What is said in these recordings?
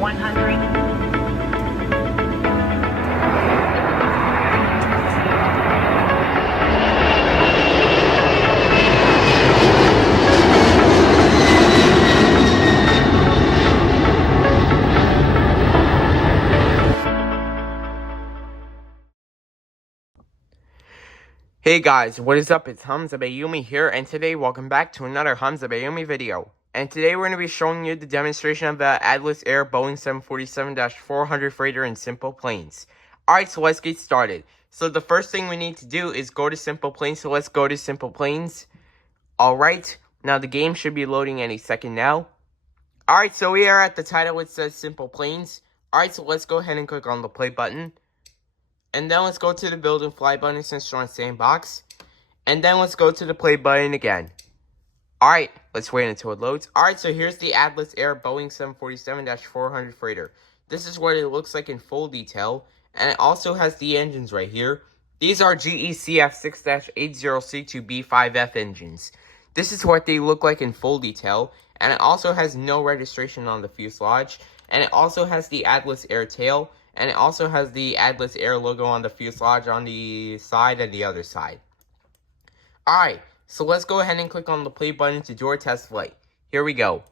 100. Hey guys, what is up? It's Hamza Bayumi here, and today welcome back to another Hamza Bayumi video. And today we're going to be showing you the demonstration of the Atlas Air Boeing 747-400 freighter in Simple Planes. Alright, so let's get started. So the first thing we need to do is go to Simple Planes, so let's go to Simple Planes. Alright, now the game should be loading any second now. Alright, so we are at the title which says Simple Planes. Alright, so let's go ahead and click on the play button. And then let's go to the build and fly button since we're on sandbox. And then let's go to the play button again. Alright, let's wait until it loads. Alright, so here's the Atlas Air Boeing 747-400 freighter. This is what it looks like in full detail. And it also has the engines right here. These are GECF6-80C2B5F engines. This is what they look like in full detail. And it also has no registration on the fuselage. And it also has the Atlas Air tail. And it also has the Atlas Air logo on the fuselage on the side and the other side. Alright, so let's go ahead and click on the play button to do our test flight. Here we go.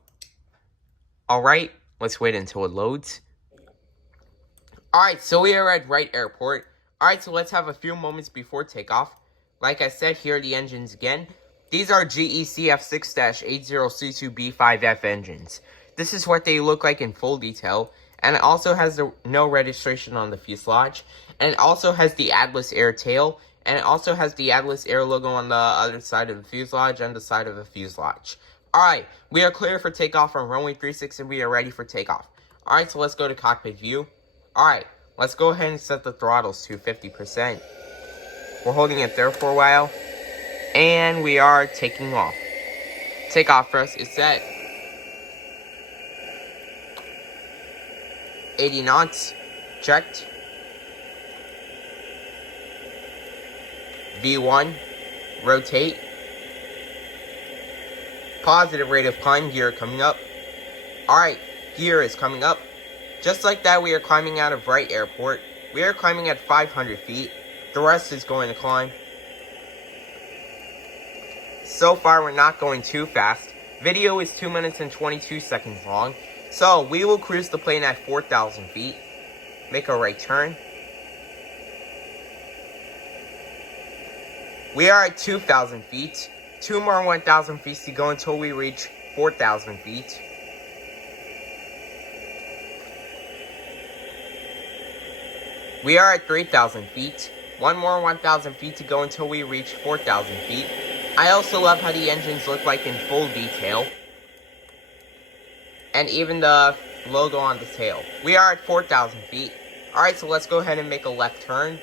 Alright, let's wait until it loads. Alright, so we are at Wright Airport. Alright, so let's have a few moments before takeoff. Like I said, here are the engines again. These are GECF6-80C2B5F engines. This is what they look like in full detail. And it also has no registration on the fuselage. And it also has the Atlas Air tail. And it also has the Atlas Air logo on the other side of the fuselage and the side of the fuselage. Alright, we are clear for takeoff on runway 36 and we are ready for takeoff. Alright, so let's go to cockpit view. Alright, let's go ahead and set the throttles to 50%. We're holding it there for a while. And we are taking off. Takeoff thrust is set. 80 knots, checked. V1, rotate. Positive rate of climb, gear coming up. Alright, gear is coming up. Just like that, we are climbing out of Wright Airport. We are climbing at 500 feet. The rest is going to climb. So far, we're not going too fast. Video is 2 minutes and 22 seconds long. So, we will cruise the plane at 4,000 feet. Make a right turn. We are at 2,000 feet. 2 more 1,000 feet to go until we reach 4,000 feet. We are at 3,000 feet. 1 more 1,000 feet to go until we reach 4,000 feet. I also love how the engines look like in full detail. And even the logo on the tail. We are at 4,000 feet. Alright, so let's go ahead and make a left turn.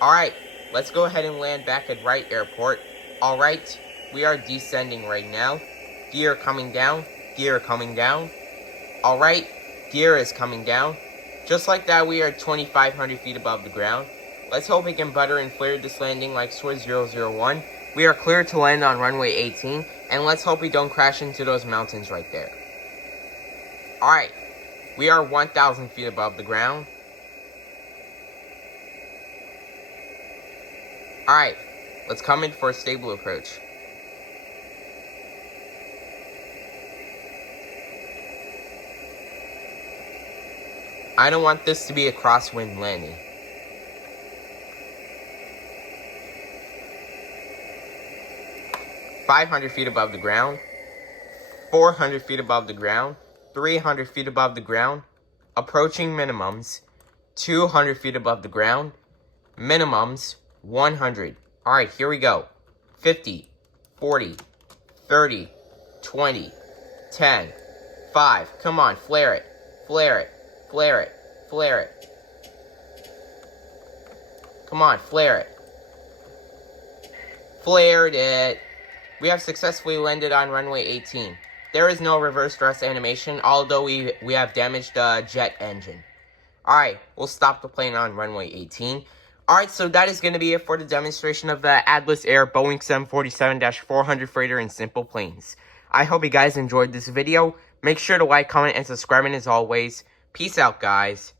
Alright, let's go ahead and land back at Wright Airport. Alright, we are descending right now. Gear coming down. Gear coming down. Alright, gear is coming down. Just like that, we are 2,500 feet above the ground. Let's hope we can butter and flare this landing like Swiss 001. We are clear to land on runway 18. And let's hope we don't crash into those mountains right there. Alright, we are 1,000 feet above the ground. Alright, let's come in for a stable approach. I don't want this to be a crosswind landing. $500 feet above the ground. 400 feet above the ground. 300 feet above the ground, approaching minimums, 200 feet above the ground, minimums, 100. Alright, here we go. 50, 40, 30, 20, 10, 5. Come on, flare it, flare it, flare it, flare it. Come on, flare it. Flared it. We have successfully landed on runway 18. There is no reverse thrust animation, although we have damaged the jet engine. Alright, we'll stop the plane on runway 18. Alright, so that is going to be it for the demonstration of the Atlas Air Boeing 747-400 freighter in Simple Planes. I hope you guys enjoyed this video. Make sure to like, comment, and subscribe, and as always, Peace out, guys.